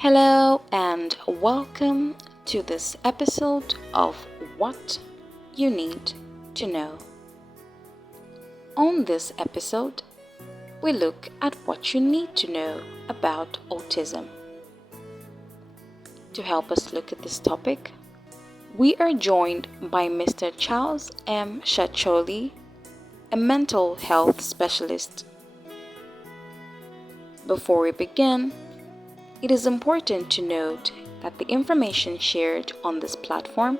Hello and welcome to this episode of What You Need to Know. On this episode, we look at what you need to know about autism. To help us look at this topic, we are joined by Mr. Charles M. Shacholi, a mental health specialist. Before we begin, it is important to note that the information shared on this platform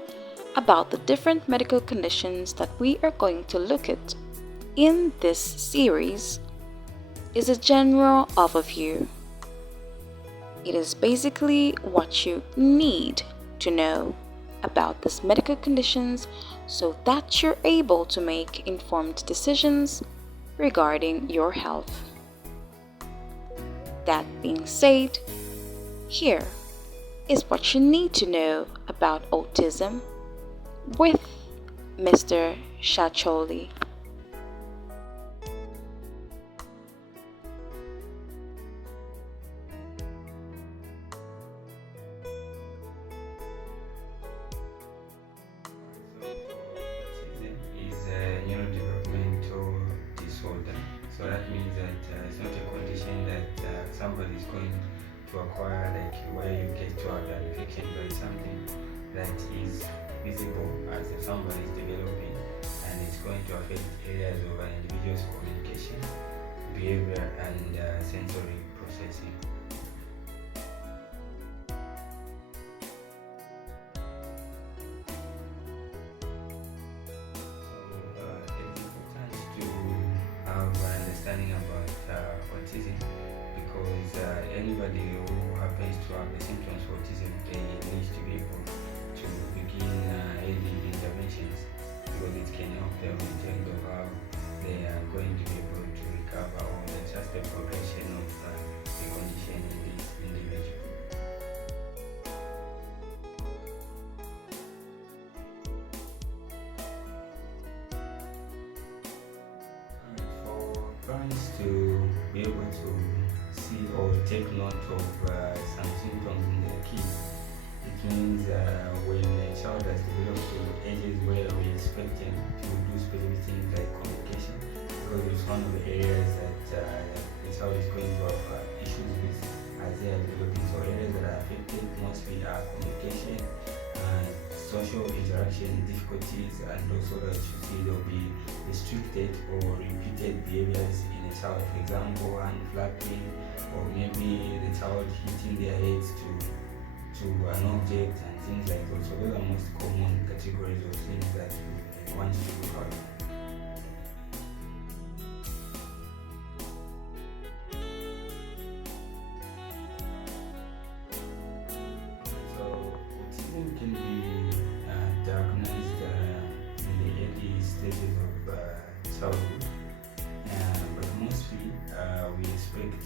about the different medical conditions that we are going to look at in this series is a general overview. It is basically what you need to know about these medical conditions so that you're able to make informed decisions regarding your health. That being said, here is what you need to know about autism with Mr. Shacholi. Autism is a neurodevelopmental disorder. So that means that it's not a condition that somebody is going to acquire, like where you get to have an infection, but it's something that is visible as somebody is developing, and it's going to affect areas of an individual's communication, behavior, and sensory processing. It's important to have an understanding about autism because anybody who happens to have the symptoms of autism, they need to be able to begin early interventions because it can help them in terms of how they are going to be able to recover or just the progression of the condition in this individual. For parents to be able to see or take note of some symptoms in their kids, it means when a child has developed to ages where we expect them to do specific things like communication, because it's one of the areas that the child is going to have issues with as they are developing. So areas that are affected mostly are communication, social interaction difficulties, and also that you see there will be restricted or repeated behaviors in a child. For example, hand flapping, or maybe the child hitting their heads to an object and things like that. So those are most common categories of things that we want to look at. So autism can be diagnosed in the early stages of childhood, but mostly we expect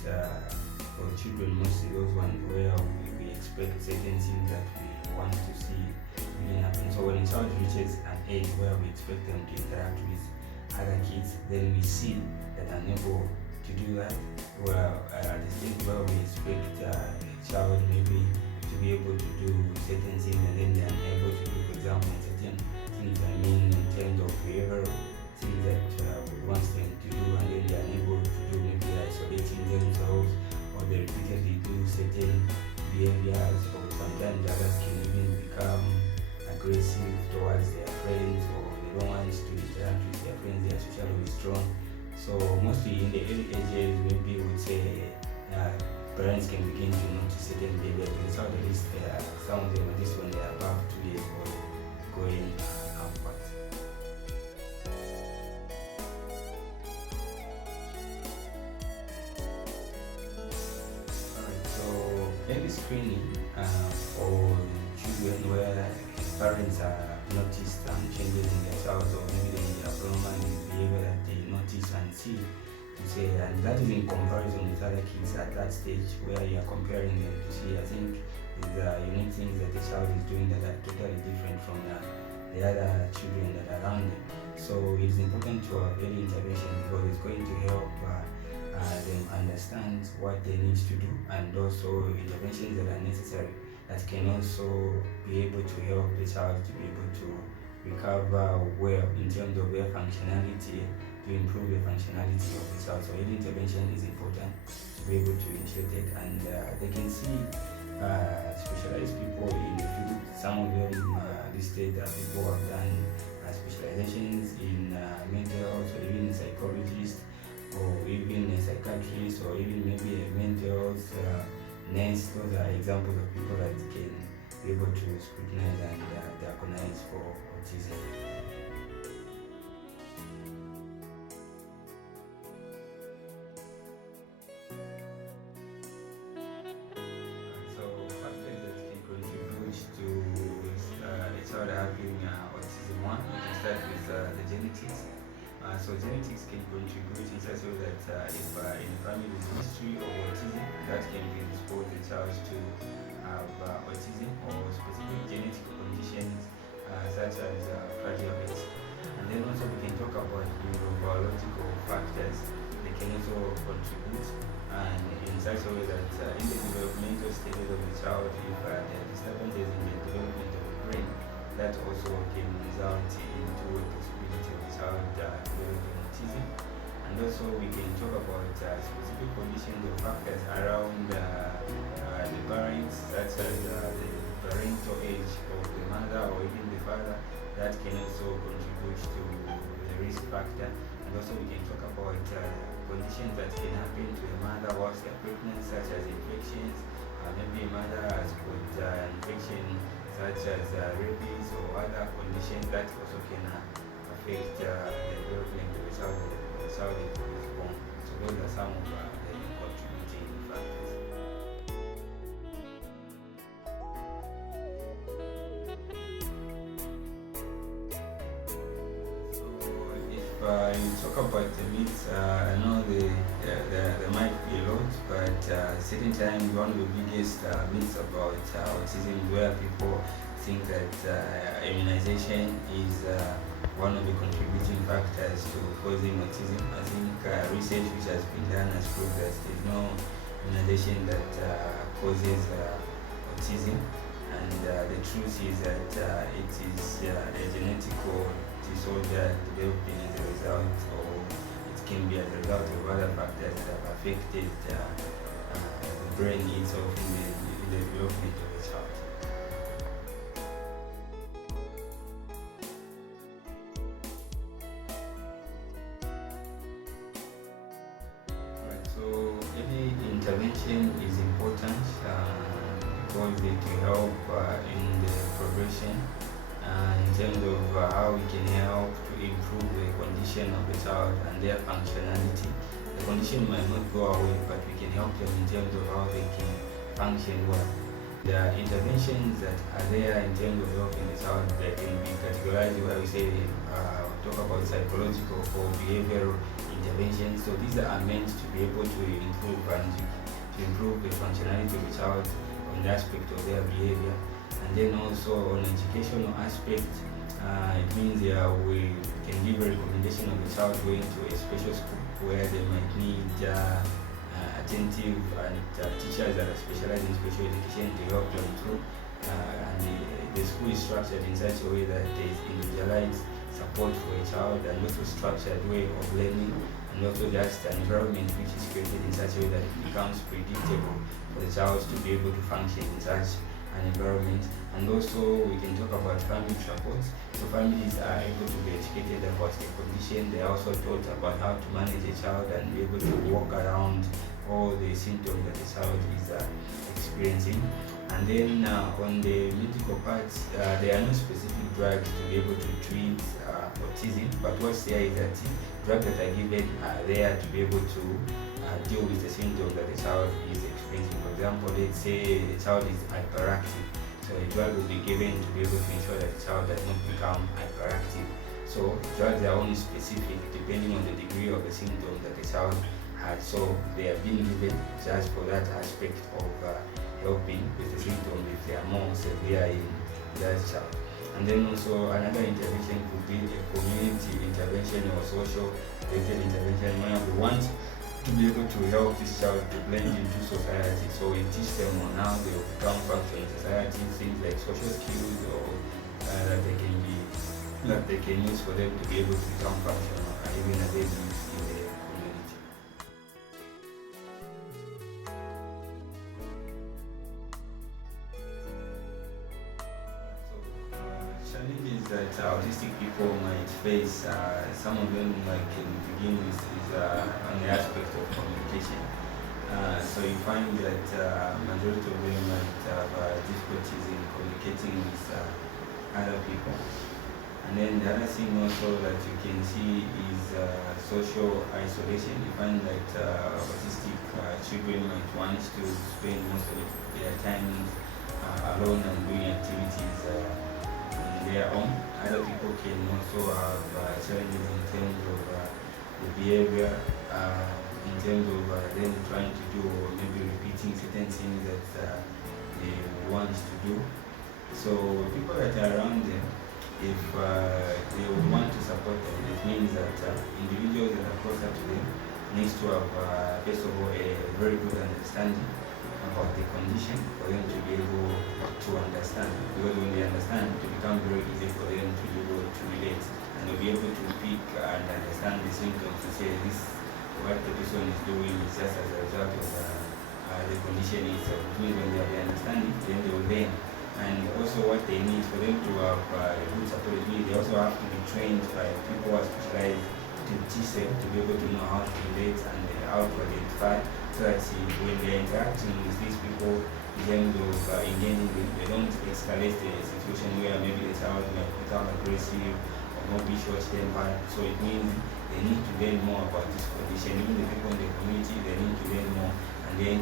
for children, mostly those ones where we expect certain things that we want to see begin happen. So when a child reaches an age where we expect them to interact with other kids, then we see that they're unable to do that. Well, at the stage where we expect a child maybe to be able to do certain things and then they're unable to do, for example, certain things in terms of behavior, things that we want them to do and then they're unable to do, maybe isolating themselves or they repeatedly do certain behaviors, or sometimes others can even become aggressive towards their friends, or they don't want to interact with their friends, they are socially withdrawn. So mostly in the early ages, maybe we would say parents can begin to notice certain behaviors. In some at least some of them, at least when they are above 2 years old, going upwards. Alright, so early screening for children where parents are noticed changes in their child, or maybe the abnormal behavior that they notice and see, to say, and that is in comparison with other kids at that stage where you are comparing them to see. I think the unique things that the child is doing that are totally different from the other children that are around them. So it is important to have early intervention because it's going to help them understand what they need to do, and also interventions that are necessary that can also be able to help the child to be able to recover well in terms of their functionality, to improve the functionality of the child. So early intervention is important to be able to initiate it, and they can see specialized people in the field. Some of them listed people who have done specializations in mental health, or even a psychologist, or even a psychiatrist, or even maybe a mental health nurse. Those are examples of people that can be able to scrutinize and diagnose for autism. So factors that can contribute to a child having autism. One, we can start with the genetics. So genetics can contribute in such a way that if in a family there's a history of autism, that can predispose the child to have autism or specific genetic conditions such as fragile X. And then also we can talk about neurobiological factors. They can also contribute, and in such a way that in the developmental stages of the child, if there are disturbances in the development of the brain, that also can result into a possibility of the child developing autism. And also we can talk about specific conditions or factors around the parents, such as the parental age of the mother or even the father, that can also contribute to the risk factor. And also we can talk about conditions that can happen to the mother whilst they're pregnant, such as infections. Maybe a mother has got infection such as rabies or other conditions that also can affect the development of the child when the child is born. So those are some of the contributing factors. So if you talk about the myths, I know there might be a lot, but certain times one of the biggest myths about autism is where people think that immunization is one of the contributing factors to causing autism. I think research which has been done has proved that there's no immunization that causes autism, and the truth is that it is a genetical disorder developing as a result, or it can be as a result of other factors that have affected the brain itself in the development of the child. Right, so any intervention is important because it will help in the progression in terms of how we can help to improve the condition of the child and their functionality. The condition might not go away, but we can help them in terms of how they can function well. The interventions that are there in terms of helping the child, they can be categorized where we say talk about psychological or behavioral interventions. So these are meant to be able to improve the functionality of the child on the aspect of their behavior. And then also on educational aspect, it means we can give a recommendation of the child going to a special school where they might need attentive and teachers that are specialized in special education to help them through. And the school is structured in such a way that there is individualized support for a child, and also structured way of learning, and also just an environment which is created in such a way that it becomes predictable for the child to be able to function in such an environment. And also we can talk about family supports. So families are able to be educated about the condition. They are also taught about how to manage a child and be able to walk around all the symptoms that the child is experiencing. And then on the medical parts, there are no specific drugs to be able to treat autism, but what's there is that drugs that are given are there to be able to deal with the symptoms that the child is experiencing. For example, let's say the child is hyperactive, so a drug will be given to be able to ensure that the child does not become hyperactive. So drugs are only specific depending on the degree of the symptoms that the child has. So they are being given just for that aspect of helping with the symptoms if they are more severe in that child. And then also another intervention could be a community intervention or social related intervention, where we want to be able to help this child to blend into society. So we teach them on how they will become function in society, things like social skills or that they can be that they can use for them to be able to become functional even as they live in the community. Challenges that autistic people might face, some of them like can begin with is on the aspect of communication. So you find that majority of them might have difficulties in communicating with other people. And then the other thing also that you can see is social isolation. You find that autistic children might want to spend most of their time alone and doing activities on their own. Other people can also have challenges in terms of the behavior, in terms of them trying to do or maybe repeating certain things that they want to do. So people that are around them, if they would want to support them, it means that individuals that are closer to them needs to have, first of all, a very good understanding about the condition for them to be able to understand. Because when they understand, it will become very easy for them to be able to relate, and they'll be able to pick and understand the symptoms to say this, what the person is doing is just as a result of the condition itself. It means when they have the understanding, then they will learn. And also what they need for them to have good support, they also have to be trained by people who are specialized to teach them to be able to know how to relate and how to identify, so that when they're interacting with these people in terms of engaging with, they don't escalate the situation where maybe the child might become aggressive or maybe short-tempered. So it means they need to learn more about this condition. Even the people in the community, they need to learn more and then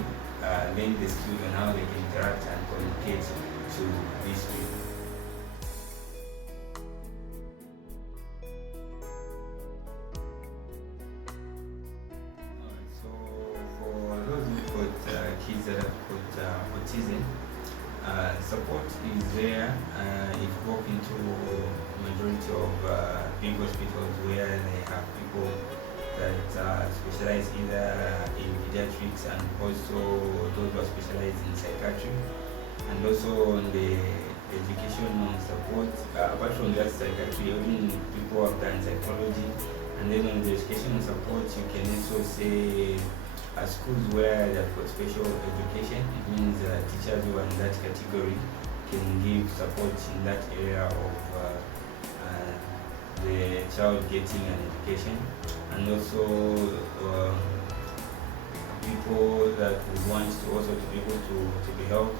learn the skills on how they can interact and communicate to these people. So for those who've got kids that have got autism, support is there. If you walk into majority of big hospitals where they have people that specialize either in pediatrics and also those who are specialized in psychiatry, and also on the educational support. Apart from that psychiatry, even people have done psychology, and then on the educational support, you can also say schools where they've got special education. It means teachers who are in that category can give support in that area of the child getting an education, and also people that would want to also to be able to be helped.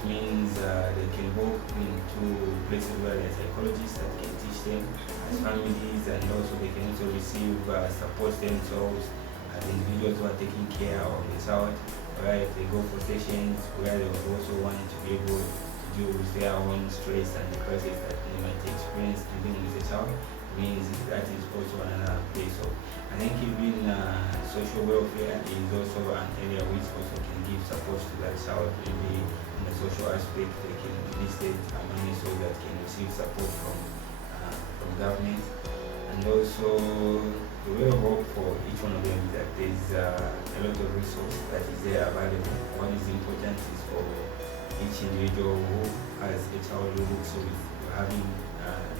It means they can walk into places where there are psychologists that can teach them as families, and also they can also receive support themselves as individuals who are taking care of the child, where if they go for sessions where they would also want to be able to deal with their own stress and the crisis that they might experience dealing with the child. Means that is also another place. So I think even social welfare is also an area which also can give support to that child. Maybe in the social aspect, they can enlist money so that can receive support from government. And also the way of hope for each one of them is that there's a lot of resource that is there available. What is important is for each individual who has a child who looks with having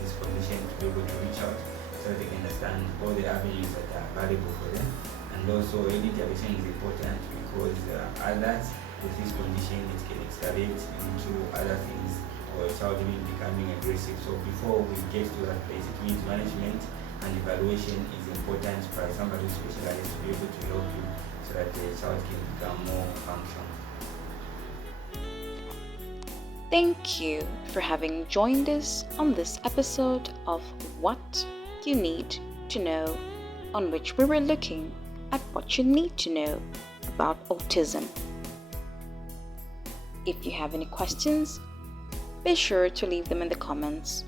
this condition to be able to reach out so they can understand all the avenues that are available for them. And also early intervention is important because others with this condition, it can escalate into other things or a child even becoming aggressive. So before we get to that place, it means management and evaluation is important by somebody specialized to be able to help you so that the child can become more functional. Thank you for having joined us on this episode of What You Need to Know, on which we were looking at what you need to know about autism. If you have any questions, be sure to leave them in the comments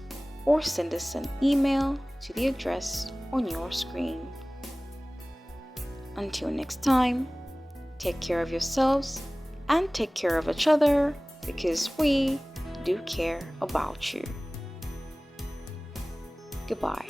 or send us an email to the address on your screen. Until next time, take care of yourselves and take care of each other, because we do care about you. Goodbye.